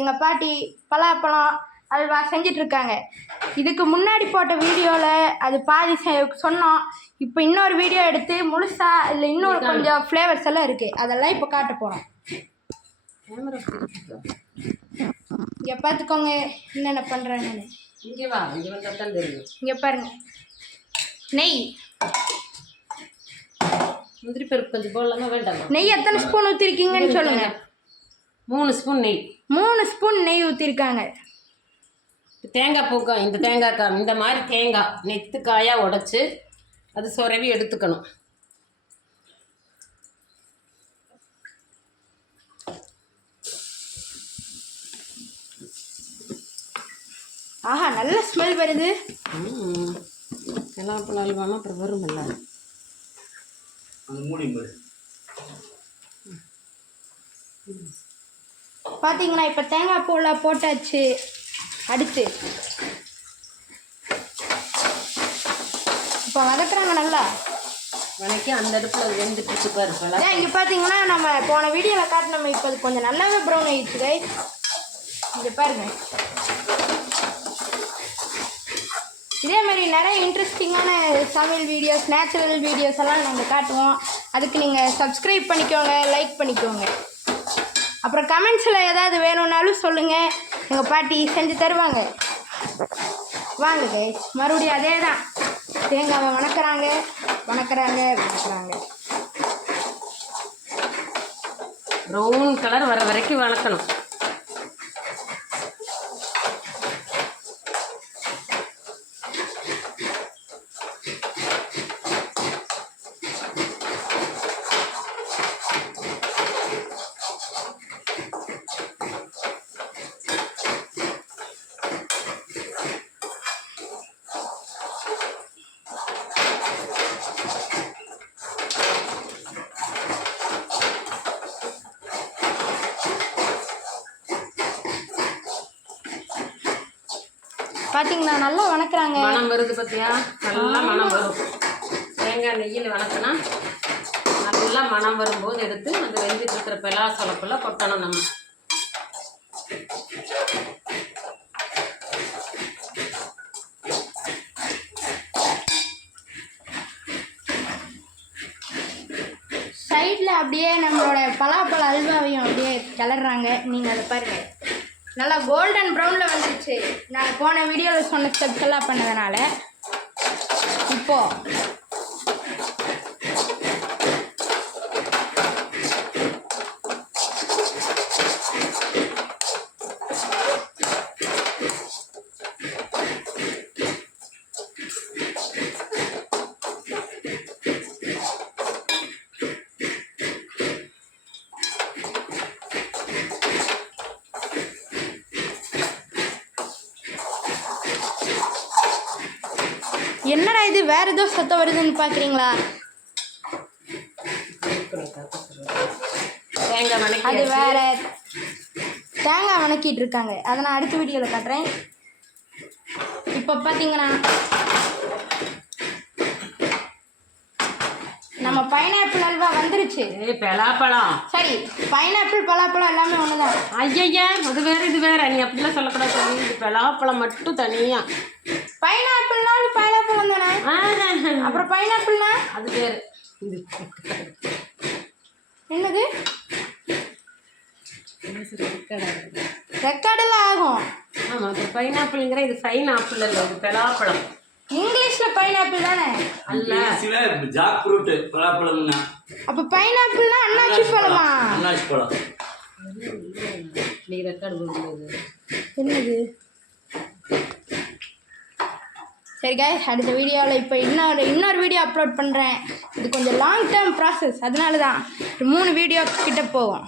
எங்கள் பாட்டி பலாப்பழம் அல்வா செஞ்சிட்ருக்காங்க. இதுக்கு முன்னாடி போட்ட வீடியோவில் அது பாதி சொன்னோம். இப்போ இன்னொரு வீடியோ எடுத்து முழுசாக இல்லை இன்னொரு கொஞ்சம் ஃப்ளேவர்ஸ் எல்லாம் இருக்குது, அதெல்லாம் இப்போ காட்ட போகிறோம். இங்கே பார்த்துக்கோங்க என்னென்ன பண்ணுறாங்கன்னு. இங்கே வா, இங்கே வந்தால் தான் தெரியும். இங்கே பாருங்க, நெய், முந்திரி பருப்பு கொஞ்சம் போடலாமா வேண்டாம்? நெய் எத்தனை ஸ்பூன் ஊற்றிருக்கீங்கன்னு சொல்லுங்கள். 3 ஸ்பூன் நெய். 3 ஸ்பூன் நெய் ஊற்றிருக்காங்க. தேங்காய் பூக்கம், இந்த தேங்காய் இந்த மாதிரி தேங்காய் நெத்துக்காயாக உடச்சி அது சொரவி எடுத்துக்கணும். ஆஹா, நல்ல ஸ்மெல் வருது. பலாப்பழம் அல்வாமா அப்புறம் வரும்ல. பார்த்தீங்களா, இப்போ தேங்காய் பூவில் போட்டாச்சு. அடுத்து இப்போ வதக்குறாங்க, நல்லா வதக்கி அந்த அடுப்பில் வெந்துட்டு பாரு. இங்கே பார்த்தீங்கன்னா நம்ம போன வீடியோவில் காட்டினோம், இப்போ அது கொஞ்சம் நல்லாவே ப்ரௌன் ஆகிடுச்சு. இங்கே பாருங்க, இதே மாதிரி நிறைய இன்ட்ரெஸ்டிங்கான சமையல் வீடியோஸ், நேச்சுரல் வீடியோஸ் எல்லாம் நாங்கள் காட்டுவோம். அதுக்கு நீங்கள் சப்ஸ்கிரைப் பண்ணிக்கோங்க, லைக் பண்ணிக்கோங்க. அப்புறம் கமெண்ட்ஸில் ஏதாவது வேணும்னாலும் சொல்லுங்கள், எங்கள் பாட்டி செஞ்சு தருவாங்க. வாங்க கைஸ், மறுபடியும் அதே தான், தேங்காவை வணக்கிறாங்க. ப்ரௌன் கலர் வர வரைக்கும் வணக்கணும். பார்த்தீங்களா, நல்லா வணக்கிறாங்க. மனம் வருது பார்த்தியா, நல்லா மனம் வரும். தேங்காய் நெய்யில் வணக்கினா நல்லா மனம் வரும்போது எடுத்து அந்த வெந்துட்டு இருக்கிற பலாசொலக்குள்ள கொட்டணும். நம்ம சைடில் அப்படியே நம்மளோட பலாப்பழ அல்வாவையும் அப்படியே கிளறாங்க. நீங்கள் அதை பாருங்கள், நல்லா கோல்டன் ப்ரௌனில் வந்துடுச்சு. நான் போன வீடியோவில் சொன்ன ஸ்டெப்ஸ் எல்லாம் பண்ணதுனால இப்போது என்னடா இது வேற ஏதோ சத்தம் வருதுன்னு பார்க்குறீங்களா? அது வேற தேங்காய் வணக்கிட்டு இருக்காங்க, அதை நான் அடுத்த வீடியோவில் காட்டுறேன். இப்போ பார்த்தீங்கன்னா நம்ம பைனாப்பிள் அல்வா வந்துருச்சு. பலாப்பழம் சரி, பைனாப்பிள் பலாப்பழம் எல்லாமே ஒன்று தான். ஐயா, அது வேற இது வேற, நீ அப்படிலாம் சொல்லக்கூடாது. இது பலாப்பழம் மட்டும் தனியாக. பைனாப்பிள்னா பைனாப்பிள் தானே, அப்புறம் பைனாப்பிள்னா அது வேறு. என்னது ரெக்கார்டெல்லாம் ஆகும். ஆமாம், அது பைனாப்பிள்ங்கிற, இது ஃபைன் ஆப்பிள் இல்லை, இது பலாப்பழம். இங்கிலீஷில் பைனாப்பிள் தானே? அல்ல, ஜாக் ஃப்ரூட் பலாப்பழம்னா. அப்போ பைனாப்பிள்னா அன்னாச்சி பழமா? அன்னாச்சி பழம். நீ ரெக்கார்டு போடுறது என்னது? சரி கைஸ், அடுத்த வீடியோவில் இப்போ இன்னொரு வீடியோ அப்லோட் பண்ணுறேன். இது கொஞ்சம் லாங் டேர்ம் ப்ராசஸ், அதனால தான் 3 வீடியோ கிட்ட போகும்.